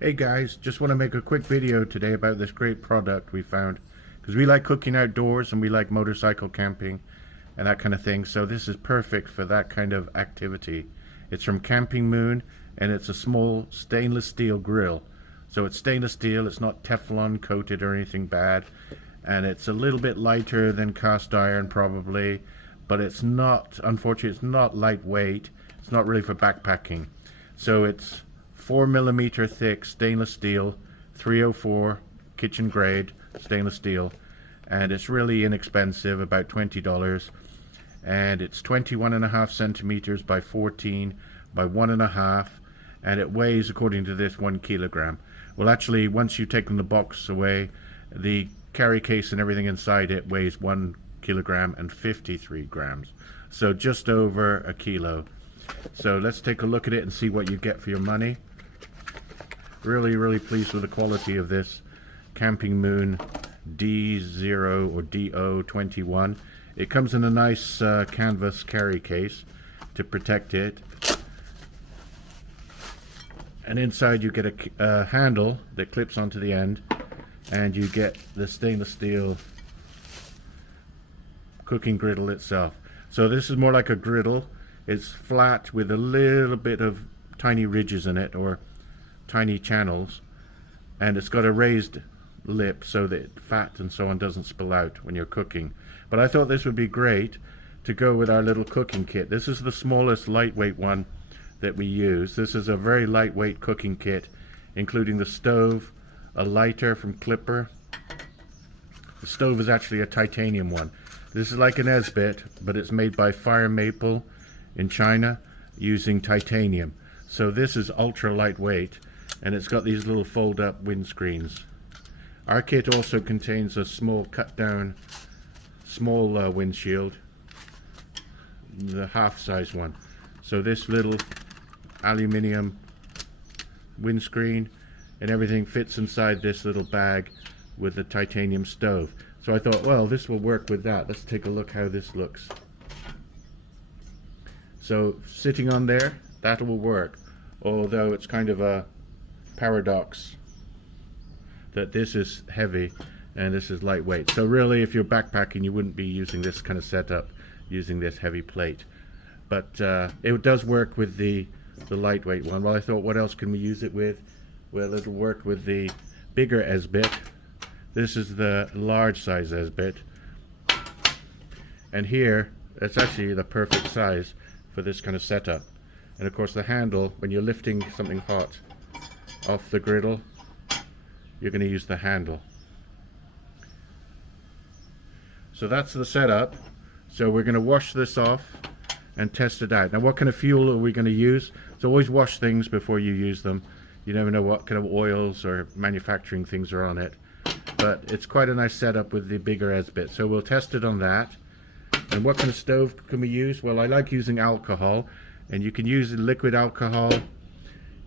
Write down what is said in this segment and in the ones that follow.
Hey guys, just want to make a quick video today about this great product we found, because we like cooking outdoors and we like motorcycle camping and that kind of thing, so this is perfect for that kind of activity. It's from Campingmoon and it's a small stainless steel grill. So it's stainless steel, it's not Teflon coated or anything bad, and it's a little bit lighter than cast iron probably, but it's not, unfortunately it's not lightweight. It's not really for backpacking. So it's 4 millimeter thick stainless steel, 304 kitchen grade stainless steel, and it's really inexpensive, about $20, and it's 21.5 centimeters by 14 by 1.5, and it weighs, according to this, 1 kilogram. Well, actually, once you've taken the box away, the carry case and everything inside it weighs 1 kilogram and 53 grams, so just over a kilo. So let's take a look at it and see what you get for your money. Really pleased with the quality of this Campingmoon D0 or DO-21. It comes in a nice canvas carry case to protect it, and inside you get a handle that clips onto the end, and you get the stainless steel cooking griddle itself. So this is more like a griddle. It's flat with a little bit of tiny ridges in it, or tiny channels, and it's got a raised lip so that fat and so on doesn't spill out when you're cooking. But I thought this would be great to go with our little cooking kit. This is the smallest lightweight one that we use. This is a very lightweight cooking kit, including the stove, a lighter from Clipper. The stove is actually a titanium one. This is like an Esbit, but it's made by Fire Maple in China using titanium. So this is ultra lightweight, and it's got these little fold-up windscreens. Our kit also contains a small cut-down, small windshield, the half-size one. So this little aluminium windscreen and everything fits inside this little bag with the titanium stove. So I thought, well, this will work with that. Let's take a look how this looks. So sitting on there, that will work, although it's kind of a paradox that this is heavy and this is lightweight. So really, if you're backpacking, you wouldn't be using this kind of setup, using this heavy plate. But it does work with the lightweight one. Well, I thought, what else can we use it with? Well, it'll work with the bigger Esbit. This is the large size Esbit, and here it's actually the perfect size for this kind of setup. And of course the handle, when you're lifting something hot off the griddle, you're going to use the handle. So that's the setup. So we're going to wash this off and test it out. Now, what kind of fuel are we going to use? So always wash things before you use them. You never know what kind of oils or manufacturing things are on it. But it's quite a nice setup with the bigger Esbit. So we'll test it on that. And what kind of stove can we use? Well, I like using alcohol, and you can use liquid alcohol.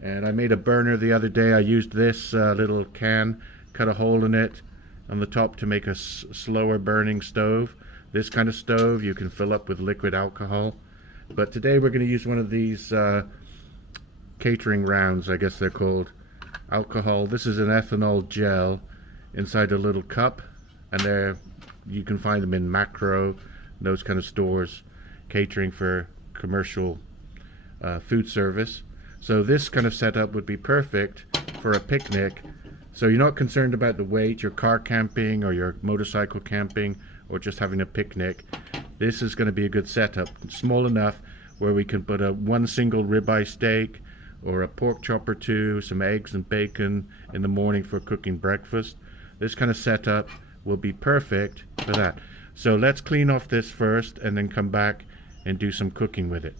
And I made a burner the other day. I used this little can, cut a hole in it on the top to make a slower burning stove. This kind of stove you can fill up with liquid alcohol. But today we're going to use one of these catering rounds, I guess they're called. Alcohol. This is an ethanol gel inside a little cup, and there you can find them in Macro, those kind of stores, catering for commercial food service. So this kind of setup would be perfect for a picnic. So you're not concerned about the weight, you're car camping or you're motorcycle camping or just having a picnic. This is going to be a good setup. It's small enough where we can put one single ribeye steak or a pork chop or two, some eggs and bacon in the morning for cooking breakfast. This kind of setup will be perfect for that. So let's clean off this first and then come back and do some cooking with it.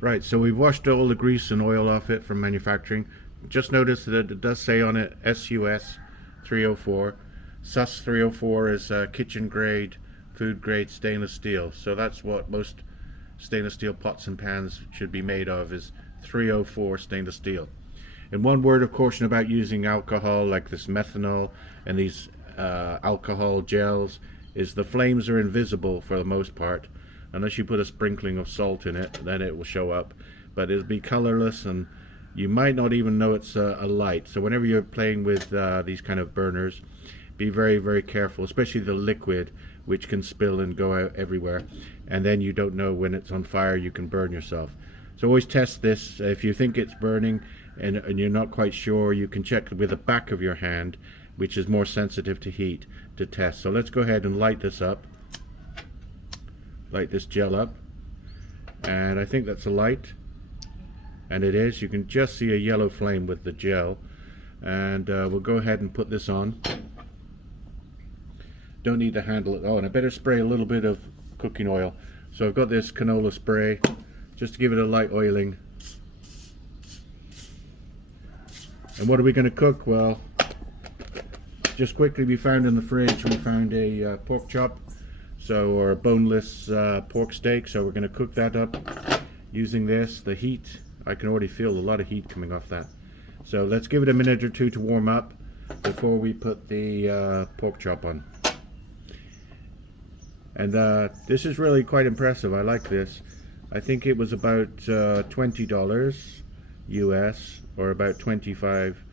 Right, so we've washed all the grease and oil off it from manufacturing. Just notice that it does say on it SUS 304. SUS 304 is kitchen grade, food grade stainless steel. So that's what most stainless steel pots and pans should be made of, is 304 stainless steel. And one word of caution about using alcohol like this methanol and these alcohol gels is the flames are invisible for the most part. Unless you put a sprinkling of salt in it, then it will show up. but it'll be colorless, and you might not even know it's a light. So whenever you're playing with these kind of burners, be very, very careful, especially the liquid, which can spill and go out everywhere, and then you don't know when it's on fire, you can burn yourself. So always test this. If you think it's burning and you're not quite sure, you can check with the back of your hand, which is more sensitive to heat, to test. So let's go ahead and light this up. Light this gel up, and I think that's a light, and it is. You can just see a yellow flame with the gel, and we'll go ahead and put this on. Don't need to handle it. Oh, and I better spray a little bit of cooking oil. So I've got this canola spray just to give it a light oiling. And what are we going to cook? Well, just quickly, we found in the fridge, we found a pork chop, or a boneless pork steak. So we're going to cook that up using this. The heat, I can already feel a lot of heat coming off that. So let's give it a minute or two to warm up before we put the pork chop on. And this is really quite impressive. I like this. I think it was about $20 US, or about 25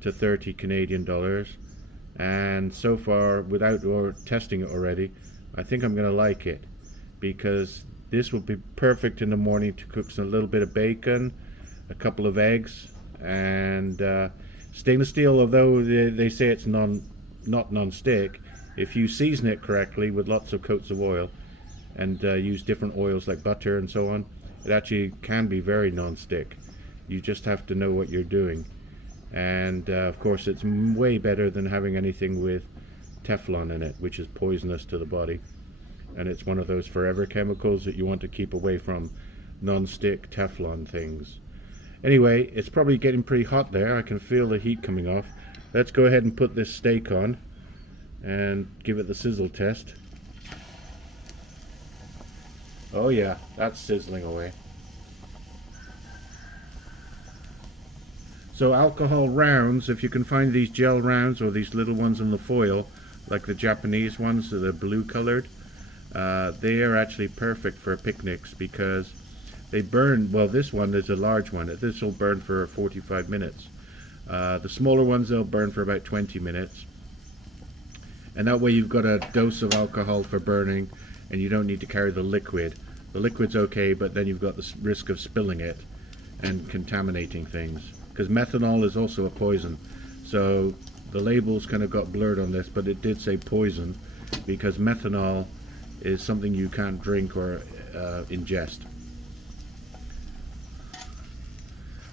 to 30 Canadian dollars. And so far, without testing it already, I think I'm going to like it, because this will be perfect in the morning to cook a little bit of bacon, a couple of eggs, and stainless steel, although they say it's not non-stick, if you season it correctly with lots of coats of oil and use different oils like butter and so on, it actually can be very non-stick. You just have to know what you're doing. And of course, it's way better than having anything with Teflon in it, which is poisonous to the body. And it's one of those forever chemicals that you want to keep away from, non-stick Teflon things. Anyway, it's probably getting pretty hot there. I can feel the heat coming off. Let's go ahead and put this steak on and give it the sizzle test. Oh yeah, that's sizzling away. So alcohol rounds, if you can find these gel rounds or these little ones in the foil, like the Japanese ones that are blue colored, they are actually perfect for picnics because they burn. Well, this one is a large one. This will burn for 45 minutes. The smaller ones, they'll burn for about 20 minutes. And that way you've got a dose of alcohol for burning, and you don't need to carry the liquid. The liquid's okay, but then you've got the risk of spilling it and contaminating things, because methanol is also a poison. So the labels kind of got blurred on this, but it did say poison, because methanol is something you can't drink or ingest.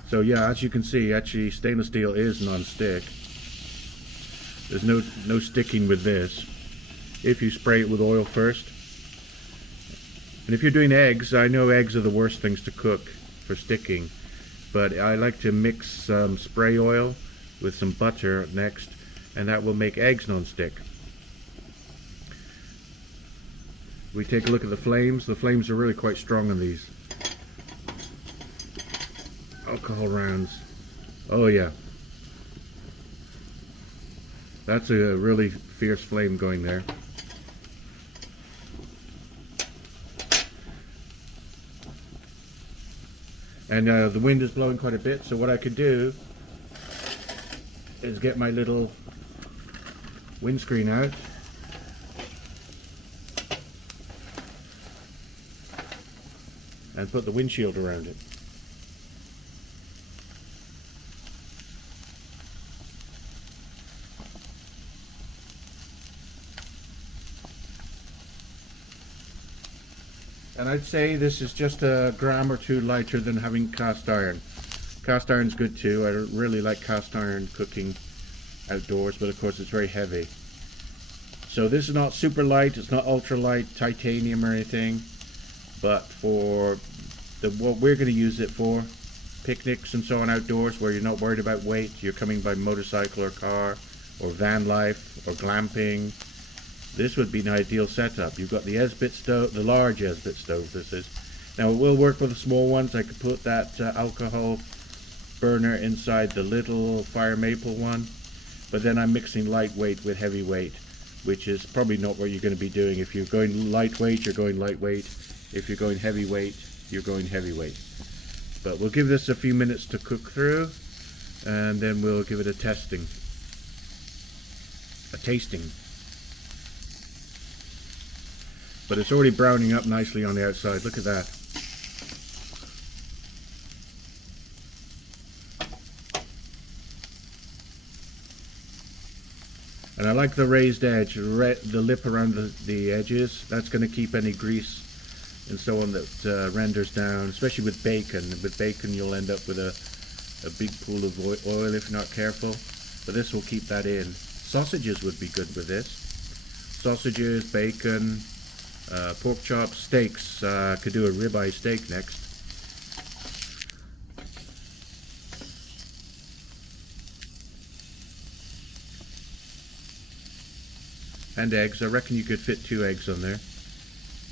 So yeah, as you can see, actually stainless steel is non-stick. There's no sticking with this if you spray it with oil first. And if you're doing eggs, I know eggs are the worst things to cook for sticking, but I like to mix some spray oil with some butter next, and that will make eggs non-stick. We take a look at the flames. The flames are really quite strong on these. Alcohol rounds. Oh yeah. That's a really fierce flame going there. And the wind is blowing quite a bit, so what I could do is get my little windscreen out and put the windshield around it. And I'd say this is just a gram or two lighter than having cast iron. Cast iron's good too. I really like cast iron cooking outdoors, but of course it's very heavy. So this is not super light, it's not ultra light titanium or anything, but for what we're going to use it for, picnics and so on outdoors, where you're not worried about weight, you're coming by motorcycle or car or van life or glamping, this would be an ideal setup. You've got the Esbit stove, the large Esbit stove this is. Now it will work with the small ones. I could put that alcohol burner inside the little fire maple one, but then I'm mixing lightweight with heavyweight, which is probably not what you're going to be doing. If you're going lightweight, you're going lightweight. If you're going heavyweight, you're going heavyweight. But we'll give this a few minutes to cook through, and then we'll give it a tasting. But it's already browning up nicely on the outside. Look at that. And I like the raised edge, the lip around the edges. That's going to keep any grease and so on that renders down, especially with bacon. With bacon you'll end up with a big pool of oil if you're not careful. But this will keep that in. Sausages would be good with this. Sausages, bacon, pork chops, steaks. Could do a ribeye steak next. And eggs. I reckon you could fit 2 eggs on there.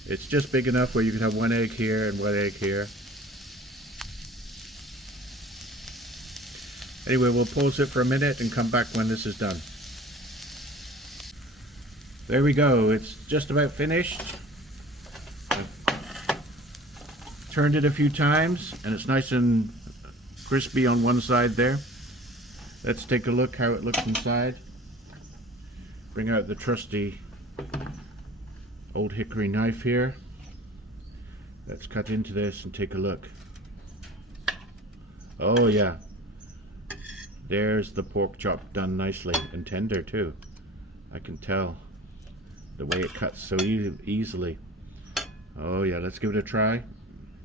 It's just big enough where you can have 1 egg here and 1 egg here. Anyway, we'll pause it for a minute and come back when this is done. There we go. It's just about finished. I've turned it a few times and it's nice and crispy on one side there. Let's take a look how it looks inside. Bring out the trusty old hickory knife here. Let's cut into this and take a look. Oh yeah, there's the pork chop done nicely and tender too. I can tell the way it cuts so easily. Oh yeah, let's give it a try.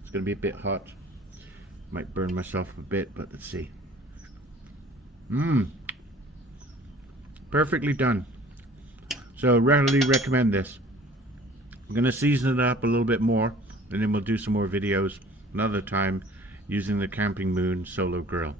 It's gonna be a bit hot. Might burn myself a bit, but let's see. Perfectly done. So readily recommend this. I'm going to season it up a little bit more, and then we'll do some more videos another time using the Campingmoon Solo Grill.